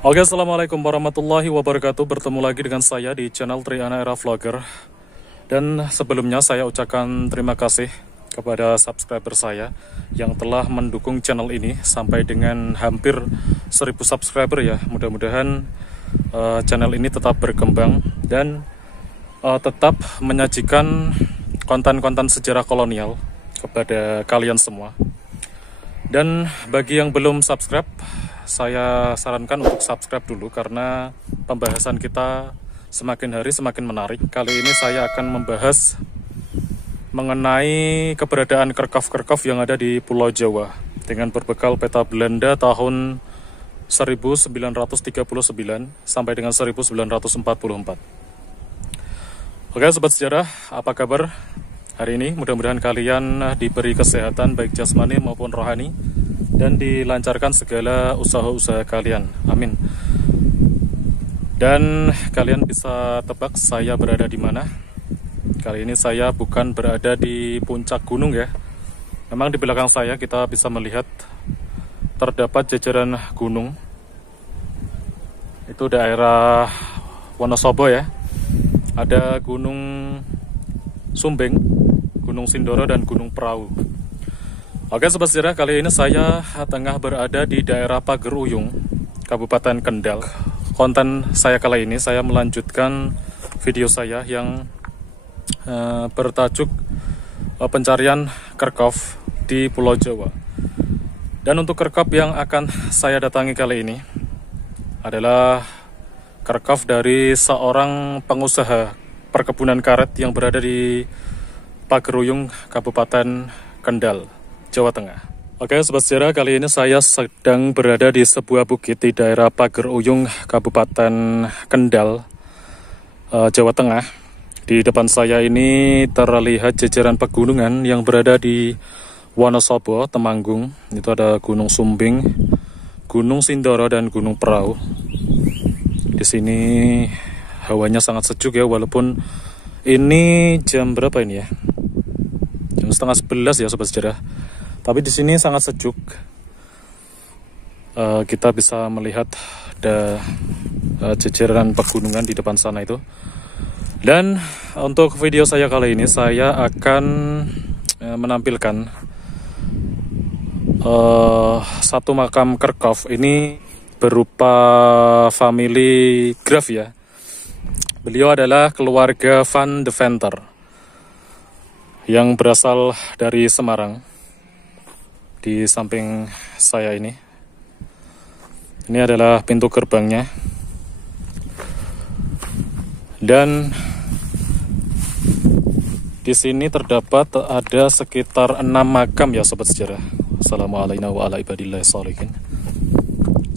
Oke, assalamualaikum warahmatullahi wabarakatuh. Bertemu lagi dengan saya di channel Triana Era Vlogger. Dan sebelumnya saya ucapkan terima kasih kepada subscriber saya yang telah mendukung channel ini sampai dengan hampir 1000 subscriber ya. Mudah-mudahan channel ini tetap berkembang dan tetap menyajikan konten-konten sejarah kolonial kepada kalian semua. Dan bagi yang belum subscribe, saya sarankan untuk subscribe dulu karena pembahasan kita semakin hari semakin menarik. Kali ini saya akan membahas mengenai keberadaan kerkaf-kerkaf yang ada di Pulau Jawa dengan berbekal peta Belanda tahun 1939 sampai dengan 1944. Oke sobat sejarah, apa kabar hari ini? Mudah-mudahan kalian diberi kesehatan baik jasmani maupun rohani dan dilancarkan segala usaha-usaha kalian. Amin. Dan kalian bisa tebak saya berada di mana? Kali ini saya bukan berada di puncak gunung ya. Memang di belakang saya kita bisa melihat terdapat jajaran gunung. Itu daerah Wonosobo ya. Ada Gunung Sumbing, Gunung Sindoro, dan Gunung Perahu. Oke sobat sejarah, kali ini saya tengah berada di daerah Pager Uyung, Kabupaten Kendal. Konten saya kali ini saya melanjutkan video saya yang bertajuk pencarian kerkaf di Pulau Jawa. Dan untuk kerkaf yang akan saya datangi kali ini adalah kerkaf dari seorang pengusaha perkebunan karet yang berada di Pager Uyung, Kabupaten Kendal, Jawa Tengah. Oke sobat sejarah, kali ini saya sedang berada di sebuah bukit di daerah Pager Uyung, Kabupaten Kendal, Jawa Tengah. Di depan saya ini terlihat jajaran pegunungan yang berada di Wonosobo, Temanggung. Itu ada Gunung Sumbing, Gunung Sindoro, dan Gunung Perahu. Di sini hawanya sangat sejuk ya, walaupun ini jam berapa ini ya? Jam setengah 11 ya sobat sejarah. Tapi di sini sangat sejuk. Kita bisa melihat ada jajaran pegunungan di depan sana itu. Dan untuk video saya kali ini saya akan menampilkan satu makam kerkaf. Ini berupa family grave ya. Beliau adalah keluarga Van de Venter yang berasal dari Semarang. Di samping saya ini adalah pintu gerbangnya. Dan di sini terdapat ada sekitar 6 makam ya sobat sejarah. Assalamualaikum warahmatullahi wabarakatuh.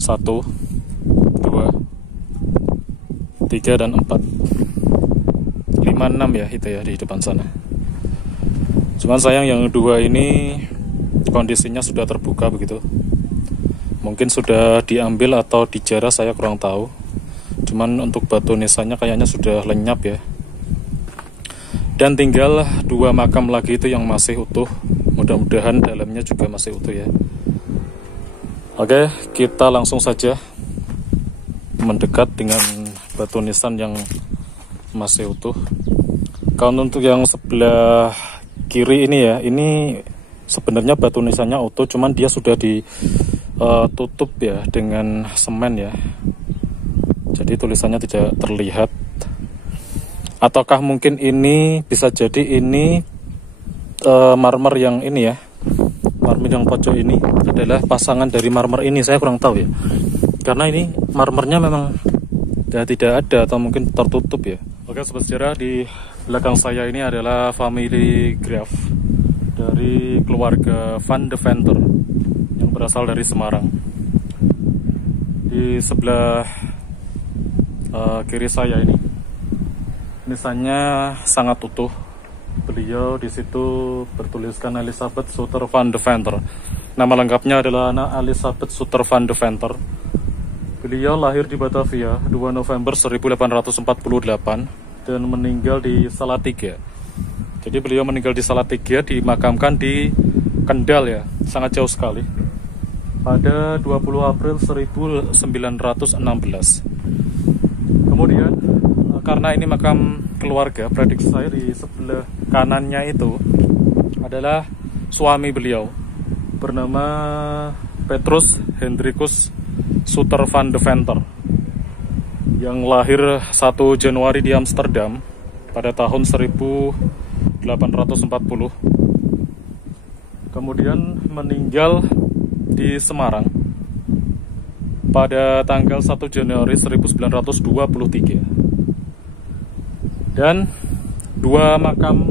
1, 2, 3, dan 4. 5, 6 ya itu ya di depan sana. Cuman sayang yang 2 ini kondisinya sudah terbuka begitu. Mungkin sudah diambil atau dijarah, saya kurang tahu. Cuman untuk batu nisannya kayaknya sudah lenyap ya. Dan tinggal 2 makam lagi itu yang masih utuh. Mudah-mudahan dalamnya juga masih utuh ya. Oke, kita langsung saja mendekat dengan batu nisan yang masih utuh. Kalau untuk yang sebelah kiri ini ya, ini sebenarnya batu nisannya utuh, cuman dia sudah ditutup ya dengan semen ya. Jadi tulisannya tidak terlihat. Ataukah mungkin ini bisa jadi ini marmer yang ini ya. Marmer yang pojok ini adalah pasangan dari marmer ini, saya kurang tahu ya. Karena ini marmernya memang tidak ada atau mungkin tertutup ya. Oke sobat sejarah, di belakang saya ini adalah family grave dari keluarga Van de Venter yang berasal dari Semarang. Di sebelah kiri saya ini nisannya sangat utuh. Beliau di situ bertuliskan Elizabeth Suter Van de Venter. Nama lengkapnya adalah Elizabeth Suter Van de Venter. Beliau lahir di Batavia 2 November 1848 dan meninggal di Salatiga. Jadi beliau meninggal di Salatiga, dimakamkan di Kendal ya, sangat jauh sekali. pada 20 April 1916. Kemudian karena ini makam keluarga, prediksi saya di sebelah kanannya itu adalah suami beliau bernama Petrus Hendrikus Suter van de Venter yang lahir 1 Januari di Amsterdam pada tahun 1840. Kemudian meninggal di Semarang pada tanggal 1 Januari 1923. Dan 2 makam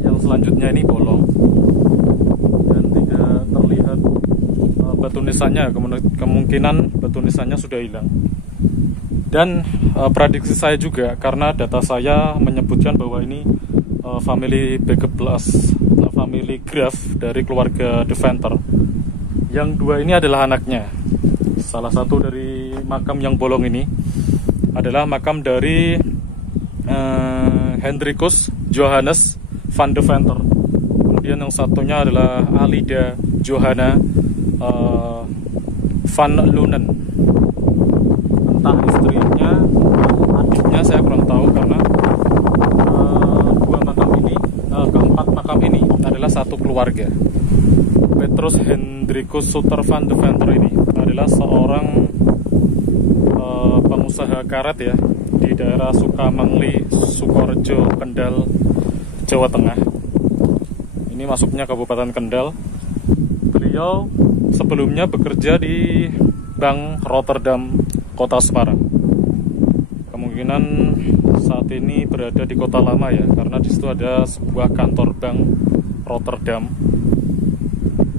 yang selanjutnya ini bolong dan tidak terlihat batu nisannya, kemungkinan batu nisannya sudah hilang. Dan prediksi saya juga, karena data saya menyebutkan bahwa ini family backup plus family Graf dari keluarga De Venter. Yang 2 ini adalah anaknya. Salah satu dari makam yang bolong ini adalah makam dari Hendrikus Johannes van de Venter. Kemudian yang satunya adalah Alida Johanna van Lunen. Entah istrinya, adiknya saya kurang tahu, karena 2 makam ini, keempat makam ini adalah satu keluarga. Petrus Hendrikus Suter van de Venter ini adalah seorang pengusaha karet ya di daerah Sukamangli, Sukorejo, Kendal, Jawa Tengah. Ini masuknya Kabupaten Kendal. Beliau sebelumnya bekerja di Bank Rotterdam, Kota Semarang. Kemungkinan saat ini berada di Kota Lama ya, karena di situ ada sebuah kantor Bank Rotterdam.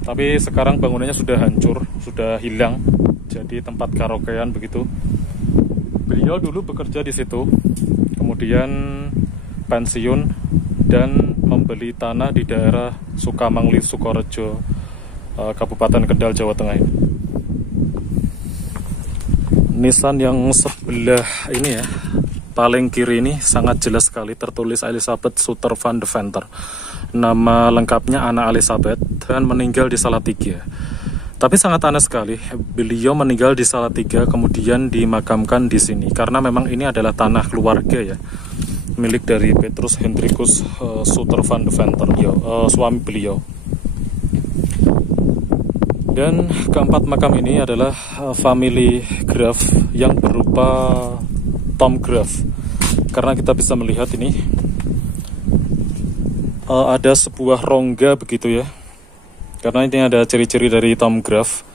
Tapi sekarang bangunannya sudah hancur, sudah hilang, jadi tempat karaokean begitu. Beliau dulu bekerja di situ, kemudian pensiun dan membeli tanah di daerah Sukamangli, Sukorejo, Kabupaten Kendal, Jawa Tengah ini. Nisan yang sebelah ini ya, paling kiri ini sangat jelas sekali tertulis Elisabeth Suter van de Venter. Nama lengkapnya Anna Elisabeth, dan meninggal di Salatiga. Tapi sangat aneh sekali, beliau meninggal di Salatiga kemudian dimakamkan di sini, karena memang ini adalah tanah keluarga ya, milik dari Petrus Hendrikus Suter van de Venter, suami beliau. Dan keempat makam ini adalah family Graf yang berupa Tom Graf. Karena kita bisa melihat ini ada sebuah rongga begitu ya. Karena ini ada ciri-ciri dari Tom Graf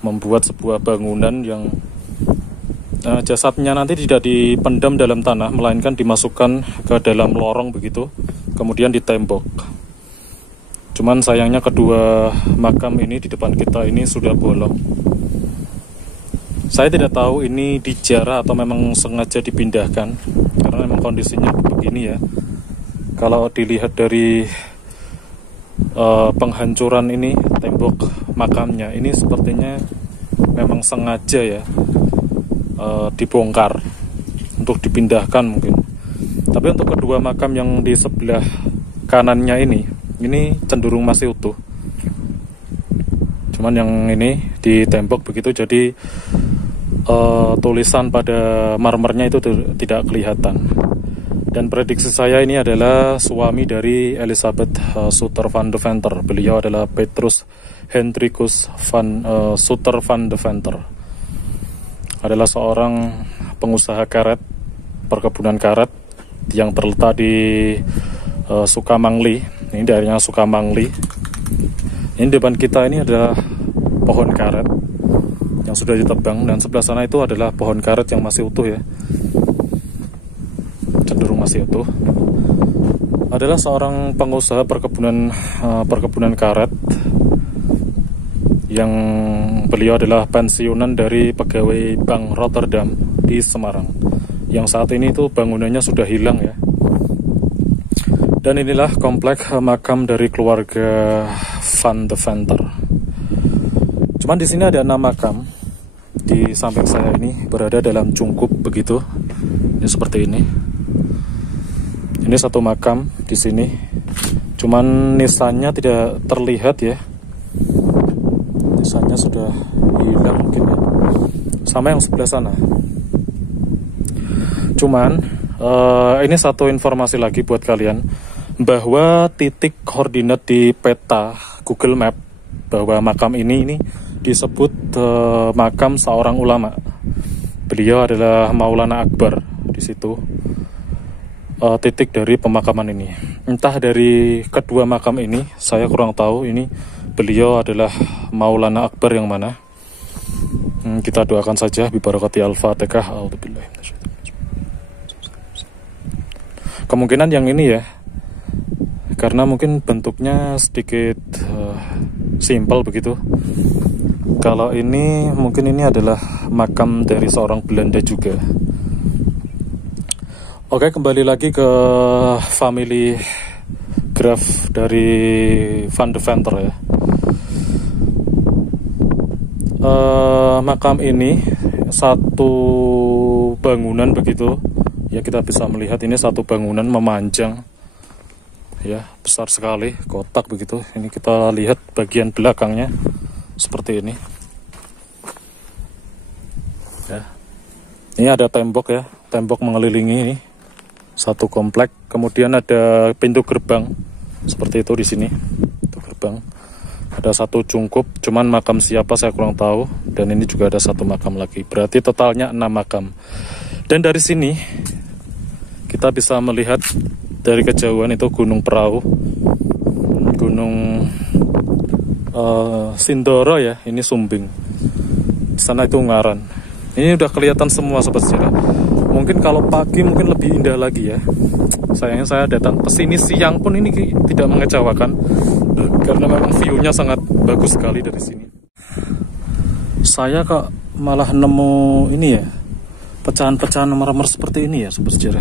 membuat sebuah bangunan yang jasadnya nanti tidak dipendam dalam tanah, melainkan dimasukkan ke dalam lorong begitu, kemudian ditembok. Cuman sayangnya kedua makam ini di depan kita ini sudah bolong. Saya tidak tahu ini dijarah atau memang sengaja dipindahkan, karena memang kondisinya begini ya. Kalau dilihat dari penghancuran ini, tembok makamnya ini sepertinya memang sengaja ya dibongkar untuk dipindahkan mungkin. Tapi untuk kedua makam yang di sebelah kanannya ini cenderung masih utuh. Cuman yang ini ditembok begitu, jadi tulisan pada marmernya itu tidak kelihatan. Dan prediksi saya ini adalah suami dari Elisabeth Suter van de Venter. Beliau adalah Petrus Hendrikus Suter van de Venter. Adalah seorang pengusaha karet, perkebunan karet yang terletak di Sukamangli. Ini daerahnya Sukamangli. Ini depan kita ini adalah pohon karet yang sudah ditebang, dan sebelah sana itu adalah pohon karet yang masih utuh ya, cenderung masih utuh. Adalah seorang pengusaha perkebunan karet yang beliau adalah pensiunan dari pegawai Bank Rotterdam di Semarang, yang saat ini itu bangunannya sudah hilang ya. Dan inilah komplek makam dari keluarga Van de Venter. Cuman di sini ada 6 makam. Di samping saya ini berada dalam cungkup begitu. Ini seperti ini. Ini satu makam di sini. Cuman nisannya tidak terlihat ya. tulisannya sudah hilang mungkin ya, sama yang sebelah sana. Cuman ini satu informasi lagi buat kalian, bahwa titik koordinat di peta Google Map bahwa makam ini disebut makam seorang ulama. Beliau adalah Maulana Akbar. Di situ titik dari pemakaman ini. Entah dari kedua makam ini, saya kurang tahu ini beliau adalah Maulana Akbar yang mana. Kita doakan saja bi barakati al-Fatihah. Kemungkinan yang ini ya, karena mungkin bentuknya sedikit simpel begitu. Kalau ini mungkin ini adalah makam dari seorang Belanda juga. Oke, kembali lagi ke family graph dari Van de Venter ya. Makam ini satu bangunan begitu ya, kita bisa melihat ini satu bangunan memanjang ya, besar sekali, kotak begitu. Ini kita lihat bagian belakangnya seperti ini ya. Ini ada tembok ya, tembok mengelilingi ini satu komplek. Kemudian ada pintu gerbang seperti itu di sini, pintu gerbang. Ada satu cungkup, cuman makam siapa saya kurang tahu. Dan ini juga ada satu makam lagi, berarti totalnya 6 makam. Dan dari sini kita bisa melihat dari kejauhan itu Gunung Perahu, Gunung Sindoro ya, ini Sumbing. Di sana itu Ungaran. Ini udah kelihatan semua sobat sejarah. Mungkin kalau pagi mungkin lebih indah lagi ya. Sayangnya saya datang ke sini siang pun ini tidak mengecewakan, karena memang view-nya sangat bagus sekali dari sini. Saya kok malah nemu ini ya, pecahan-pecahan marmer seperti ini ya sobat sejarah.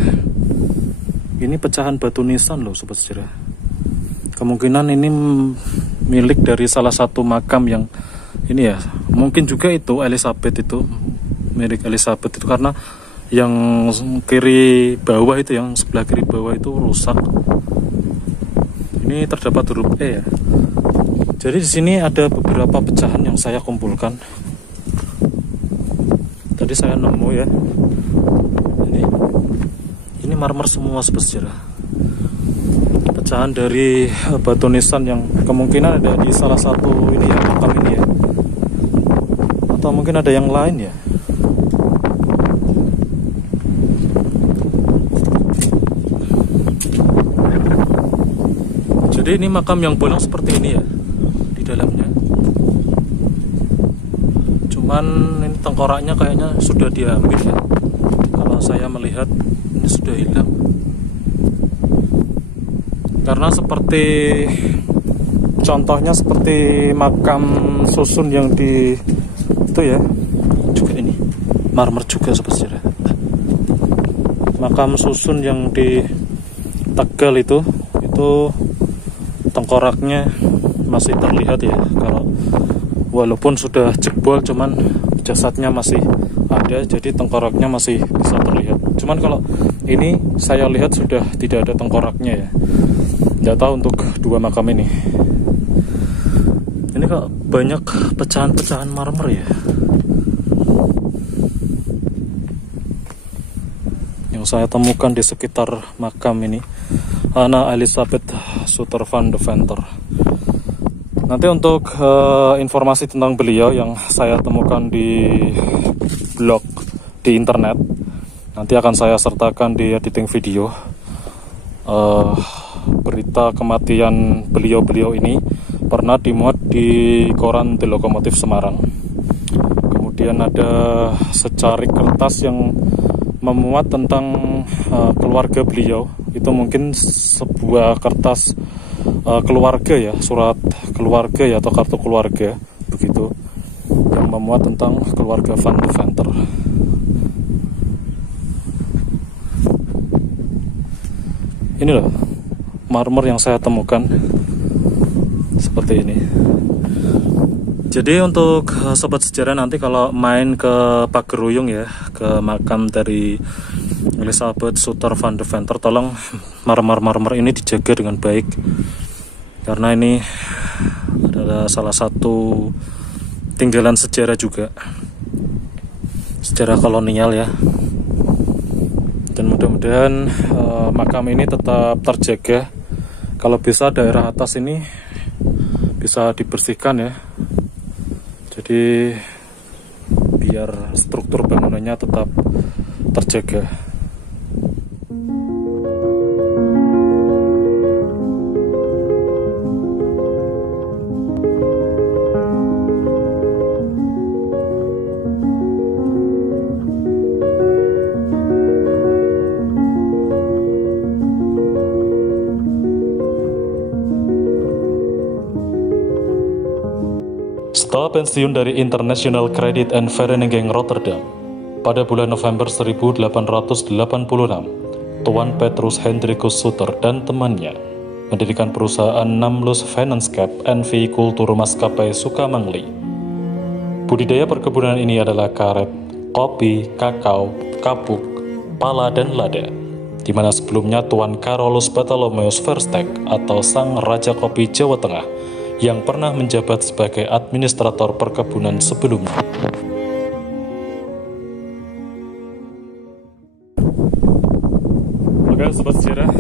Ini pecahan batu nisan loh sobat sejarah. Kemungkinan ini milik dari salah satu makam yang ini ya. Mungkin juga itu Elizabeth, itu milik Elizabeth itu, karena yang kiri bawah itu, yang sebelah kiri bawah itu rusak. Ini terdapat huruf E ya. Jadi di sini ada beberapa pecahan yang saya kumpulkan. Tadi saya nemu ya. Ini marmer semua sejarah. Pecahan dari batu nisan yang kemungkinan ada di salah satu ini ya, makam ini ya. Atau mungkin ada yang lain ya. Jadi ini makam yang bolong seperti ini ya, di dalamnya. Cuman ini tengkoraknya kayaknya sudah diambil ya. Kalau saya melihat ini sudah hilang. Karena seperti contohnya seperti makam susun yang di itu ya, juga ini marmer juga seperti makam susun yang di Tegal itu tengkoraknya masih terlihat ya. Kalau walaupun sudah jebol, cuman jasadnya masih ada, jadi tengkoraknya masih bisa terlihat. Cuman kalau ini saya lihat sudah tidak ada tengkoraknya ya. Tidak tahu untuk dua makam ini. Ini kok banyak pecahan-pecahan marmer ya, yang saya temukan di sekitar makam ini. Anna Elizabeth Suter Van de Venter. Nanti untuk informasi tentang beliau yang saya temukan di blog di internet, nanti akan saya sertakan di editing video. Berita kematian beliau-beliau ini pernah dimuat di koran The Lokomotif Semarang. Kemudian ada secarik kertas yang memuat tentang keluarga beliau. Itu mungkin sebuah kertas keluarga ya, surat keluarga ya, atau kartu keluarga begitu, yang memuat tentang keluarga Van de Venter. Ini loh marmer yang saya temukan seperti ini. Jadi untuk sobat sejarah, nanti kalau main ke Pageruyung ya, ke makam dari Elizabeth Suter Van de Venter, tolong marmer-marmer ini dijaga dengan baik, karena ini adalah salah satu tinggalan sejarah juga, sejarah kolonial ya. Dan mudah-mudahan makam ini tetap terjaga. Kalau bisa daerah atas ini bisa dibersihkan ya, jadi biar struktur bangunannya tetap terjaga. Setelah pensiun dari International Credit and Vereniging Rotterdam pada bulan November 1886, Tuan Petrus Hendrikus Suter dan temannya mendirikan perusahaan Namlus Vennootschap NV Kultur Maskapai Sukamangli. Budidaya perkebunan ini adalah karet, kopi, kakao, kapuk, pala, dan lada, di mana sebelumnya Tuan Carolus Bartholomeus Versteeg atau Sang Raja Kopi Jawa Tengah yang pernah menjabat sebagai administrator perkebunan sebelumnya. Oke sobat sejarah,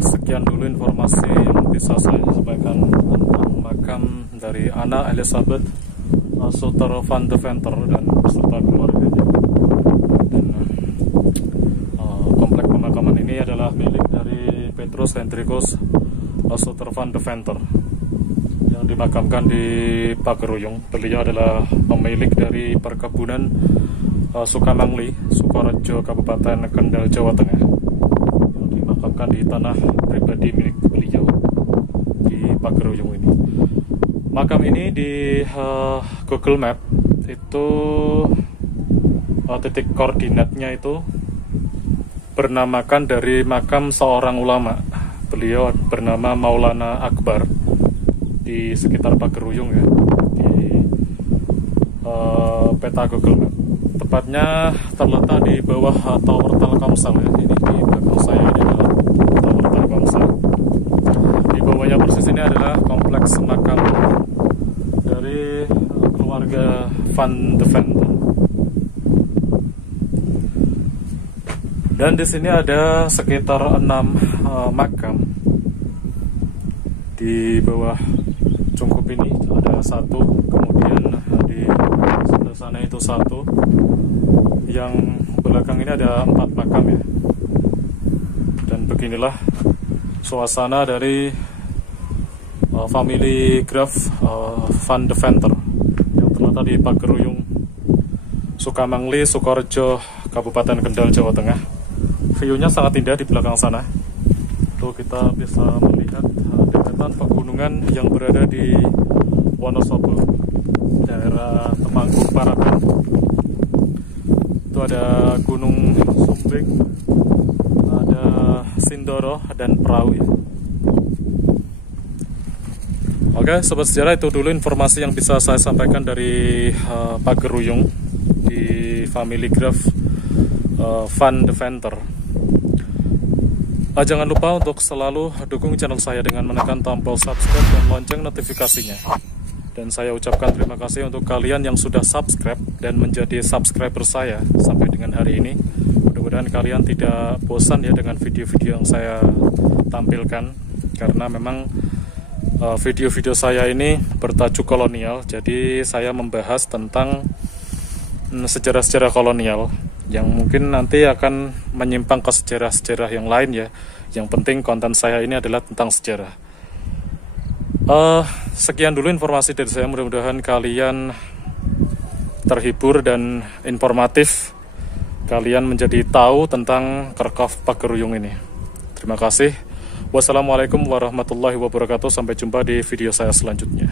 sekian dulu informasi yang bisa saya sampaikan tentang makam dari Anna Elizabeth Suter van Deventer dan beserta keluarganya. Dan komplek pemakaman ini adalah milik dari Petrus Hendrikus Suter van Deventer yang dimakamkan di Pageruyung. Beliau adalah pemilik dari perkebunan Sukamangli, Sukorejo, Kabupaten Kendal, Jawa Tengah, yang dimakamkan di tanah pribadi milik beliau di Pageruyung ini. Makam ini di Google Map itu titik koordinatnya itu bernamakan dari makam seorang ulama. Beliau bernama Maulana Akbar, di sekitar Pageruyung ya, di peta Google Map. Tepatnya terletak di bawah Tower Telkomsel ya. Ini di belakang saya adalah Tower Telkomsel. Di bawahnya persis ini adalah kompleks makam dari keluarga Van Deventer. Dan di sini ada sekitar 6 makam di bawah Cungkup ini. Ada 1, kemudian di sebelah sana itu 1, yang belakang ini ada 4 makam ya. Dan beginilah suasana dari family Graaf Van Deventer yang terletak di Pageruyung, Sukamangli, Sukorejo, Kabupaten Kendal, Jawa Tengah. View-nya sangat indah di belakang sana. Tuh kita bisa melihat deretan pegunungan yang berada di Wonosobo, daerah Temanggung, Parakan. Itu ada Gunung Sumbing, ada Sindoro, dan Perahu ya. Oke sobat sejarah, itu dulu informasi yang bisa saya sampaikan dari Pageruyung di family Graaf Van Deventer. Jangan lupa untuk selalu dukung channel saya dengan menekan tombol subscribe dan lonceng notifikasinya. Dan saya ucapkan terima kasih untuk kalian yang sudah subscribe dan menjadi subscriber saya sampai dengan hari ini. Mudah-mudahan kalian tidak bosan ya dengan video-video yang saya tampilkan, karena memang video-video saya ini bertajuk kolonial. Jadi saya membahas tentang sejarah-sejarah kolonial yang mungkin nanti akan menyimpang ke sejarah-sejarah yang lain ya. Yang penting konten saya ini adalah tentang sejarah. Sekian dulu informasi dari saya, mudah-mudahan kalian terhibur dan informatif. Kalian menjadi tahu tentang Kerkhof Pageruyung ini. Terima kasih. Wassalamualaikum warahmatullahi wabarakatuh. Sampai jumpa di video saya selanjutnya.